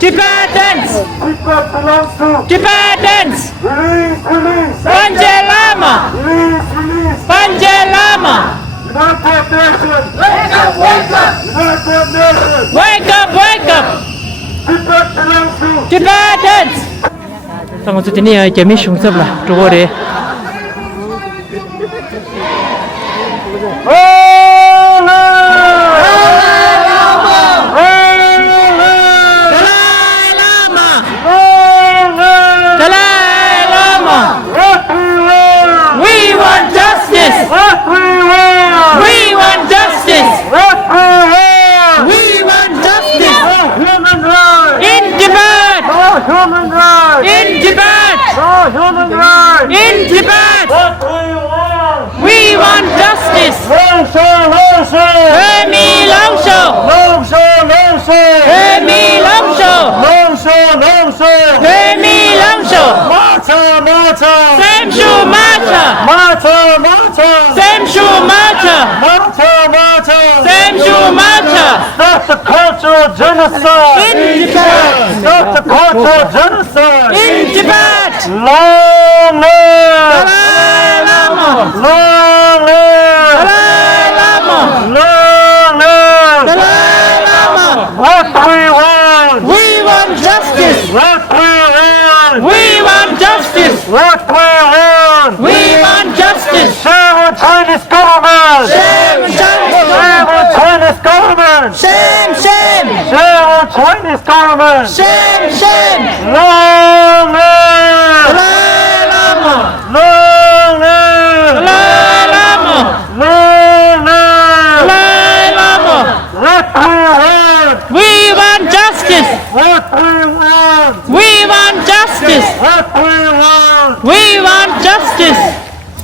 Tibetans! Tibetans! Panjalama! Panjalama! Wake up! Wake up! Wake up! Wake up! Tibetans! Sama tu ni jami shungsab lah, coba deh. In Tibet! We want justice! Remi Longso! Remi Longso! Remi Longso! Samshu Mata! Samshu Mata! Samshu Mata! Stop the cultural genocide! In Tibet! Stop the cultural genocide! In Tibet! Long live! Dalai Lama! Long live! Dalai Lama! Long live! Dalai Lama! What we want! We want justice! What we want! We want justice! What we want! We want justice! Shame on Chinese government! Shame on Chinese Shame on Chinese government! Shame! Shame! Shame on Chinese government! Shame! Shame! Long live! Dalai Lama! Long live! Dalai Lama! Long live! Dalai Lama! What we want! We want justice! What we want! We want justice! What we want! We want justice!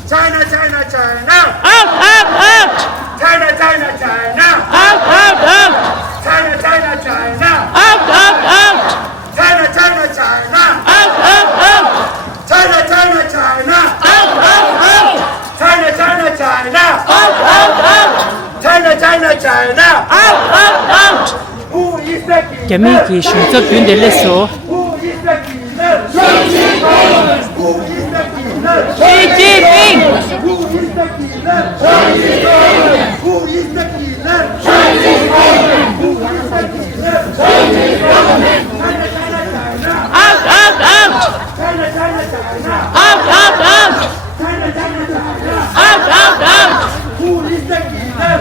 China, China, China! Out! Out! Out! China, China, China! Out! Out! Out! China, China, China! Out! Out! Out! China, China, China! Out! Out! Out! China, China, China! Out! Out! Out! China, China, China! Out! Out! Out! China, China, China! Out! Out! Out! Who is the killer? Jami ki shungzab yun de leso. Who is the killer? Who is the killer? Xi Jinping! Who is the killer? Who is the killer? Out! Out! Out! China, China, China! Out! Out! Out! China, China, China! Out! Out! Out! Who is the killer?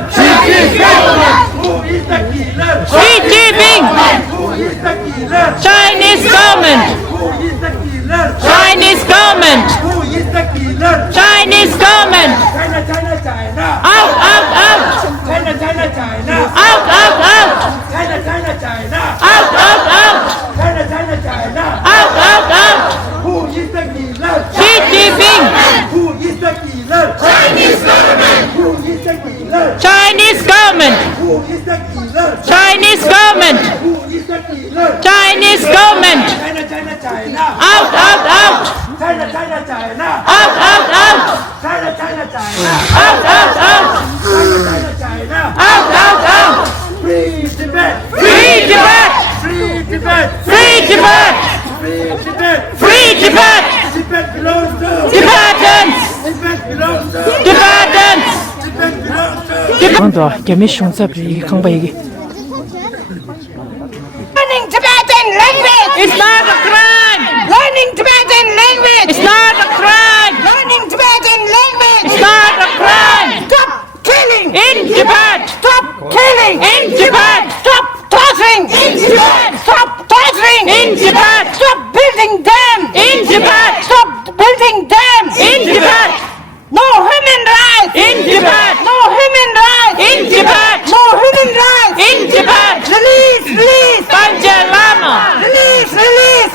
Who is the killer? Xi Jinping! Who is the killer? Chinese government! Who is the killer? Chinese government! Who is the killer? Chinese government! China, China, China! Out! Out! Out! China, China, China! Out! Out! Out! China, China, China! Out! Out! Out! China, China, China! Out! Out! Out! Who is the killer? Xi Jinping! Who is the killer? Chinese government! Who is the killer? Chinese government! Who is the killer? Chinese government! Who is the killer? Chinese government! China, China, China! Out! Out! Out! China, China, China! Out! Out! Out! China, China, China! Out! Out! Out! China, China, China! Out! Out! Out! Free Tibet! Free Tibet! Free Tibet! Free Tibet! Free Tibet! Free Tibet! Tibet belongs to! Tibetans! Tibet belongs to! Tibetans! Tibet belongs to! Kanto, jami shungzab yi kangba yi. Learning Tibetan language! It's not a crime! Learning Tibetan language! It's not a crime! Learning Tibetan language! It's not a crime! Stop killing! In Tibet! Stop killing! In Tibet! Stop torturing! In Tibet! Stop torturing! In Tibet! Stop building dams! In Tibet! Stop building dams! In Tibet! No human rights! In Tibet! No human rights! In Tibet! No human rights! In Tibet!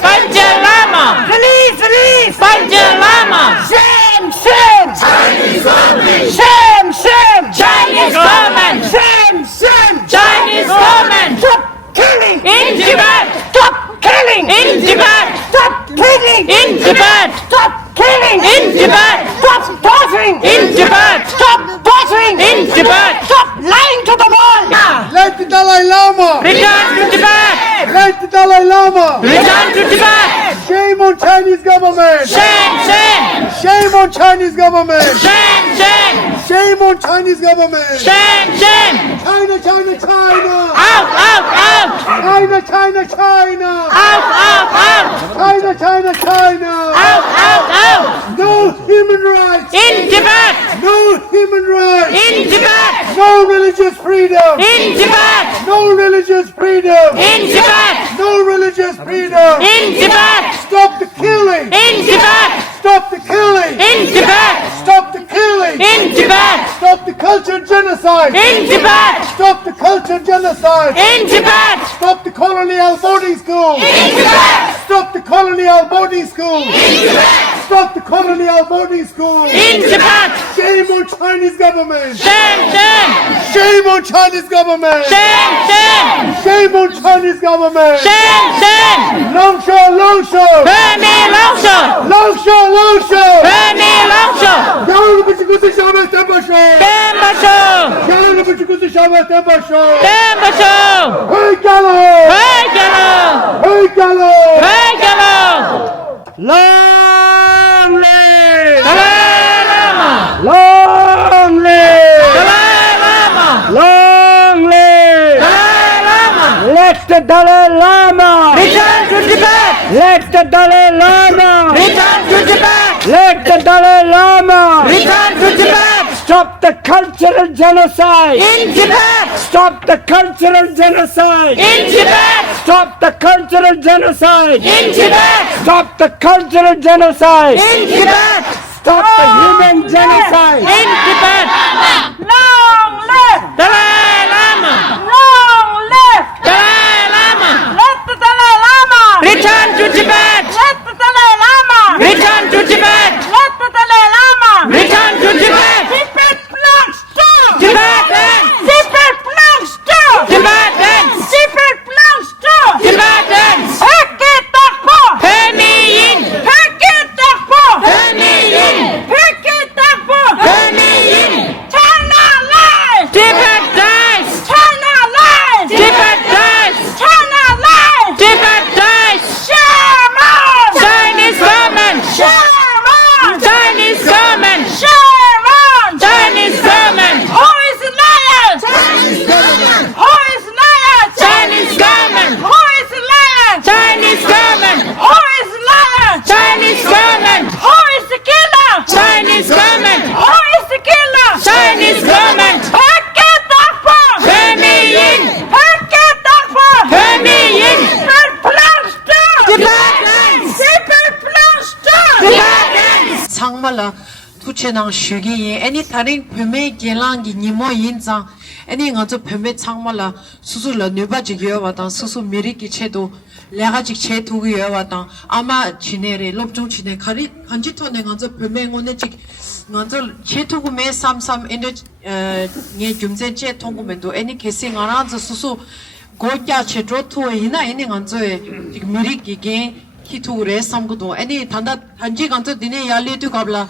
Panjalama. Release. Panjalama. Shame. Chinese government. Shame. Chinese government. Shame. Chinese government. Stop killing. In Tibet. Stop killing. In Tibet. Stop killing. In Tibet. Stop killing. In Tibet. Stop torturing. In Tibet. Stop torturing. In Tibet. Stop lying to the world. Let the Dalai Lama. Return to Tibet. Let the Dalai Lama. Return to Tibet. Shame on Chinese government. Shame. Shame on Chinese government. Shame. Shame on Chinese government. Shame. China. Out. China. Out. China. Out. No human rights. In Tibet. No human rights. In Tibet. No religious freedom. In Tibet. No religious freedom. In Tibet. No religious freedom. In Tibet. Stop the killing. In Tibet. Stop the killing. In Tibet. Stop the killing. In Tibet. Stop the culture genocide. In Tibet. Stop the culture genocide. In Tibet. Stop the colonial boarding school. In Tibet. Stop the colonial boarding school. In Tibet. Stop the colonial boarding school. In Tibet. Shame on Chinese government. Shame. Shame on Chinese government. Shame. Shame on Chinese government. Shame. Longsho. Burmi Longsho. Longsho. Burmi Longsho. Yavru bıçıkızı şahmet tebaşo. Bembasho. Yavru bıçıkızı şahmet tebaşo. Bembasho. Hey galo. Hey Galo. Hey galo. Hey Galo. Long live. Dalai Lama. Long live. Dalai Lama. Long live. Dalai Lama. Let the Dalai Lama. Return to Tibet. Let the Dalai Lama. Return to Tibet. Let the Dalai Lama. Return to Tibet. Stop the cultural genocide. In Tibet. Stop the cultural genocide. In Tibet. Stop the cultural genocide. In Tibet. Stop the cultural genocide. In Tibet. Stop the human genocide. In Tibet. Long live. Dalai Lama. Long live. Dalai Lama. Let the Dalai Lama. Return to Tibet. Let the Dalai Lama. Return to Tibet. Let the Dalai Lama. Return to Tibet. Tibet belongs to. Tibetans. Tibet belongs to. Tibetans. Tibet belongs to. Tibetans. Hake takpo. Hemi Yin. Hake takpo. Hemi Yin. Hake takpo. Hemi Yin. China lies. Tibet dies. China lies. Tibet dies. China lies. Tibet dies. Shame on. Chinese government. Shame on. Chinese government. Shame on. Chinese government. Who is liar? Chinese government. Who is liar? Chinese government. Who is liar? Chinese government. Who is liar? Chinese government. Who is the killer? Chinese government. Who is the killer? Chinese government. Hake takpo. Hemi Yin. Hake takpo. Hemi Yin. Tibet belongs to. Tibetans. Tibet belongs to. Tibetans. 정말로 투체낭 슈기에 애니 다른 뱀의 계랑기 니모 인장 애니 먼저 뱀의 정말로 수술로 뇌바지 여와다 수술 미리기 체도 레가지 체도기 여와다 아마 지내래 롭종 지내 가리 간지토네 먼저 뱀의 오네지 먼저 체도고 매 삼삼 에너 예 좀제 체 통고면도 애니 계생 안아서 수술 고자 체도 토이나 애니 먼저에 미리기게 히투레 삼고도 애니 단다 단지 간저 니네 야리도 갑라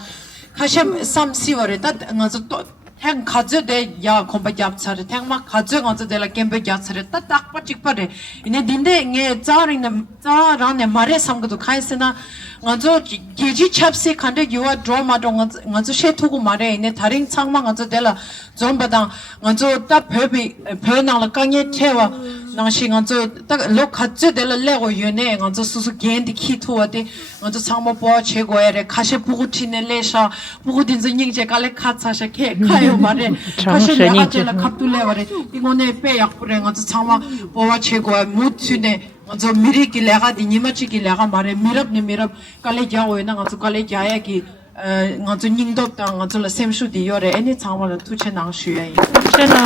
가심 삼시월에 다 간저 또행 가져대 야 공부 잡차를 행막 가져 간저 데라 gembe 잡차를 딱 빠직빠래 이네 딘데 게 자리는 자라네 말에 삼고도 카이스나 간저 계지 찹시 칸데 유아 드라마도 간저 셰토고 말에 이네 다른 창망 간저 데라 좀바당 간저 딱 베비 베나라 강에 채와 나시 간저 딱 lokhatje de la lego yene ganzo susu gendi khithuade ganzo changmo po chegoere khashe bugutine lesha bugudin zingje kale khatsa shake khayo mare khashe le ajela khaptule ware ingone pe yakpure ganzo changma powa chego mutune ganzo miri ki lega dinimachi ki lega mare mirab ne mirab kale jawo na ganzo kale jaya ki ganzo ningdop ta ganzo la semshu di yore any changma tu che nang shuye Chena.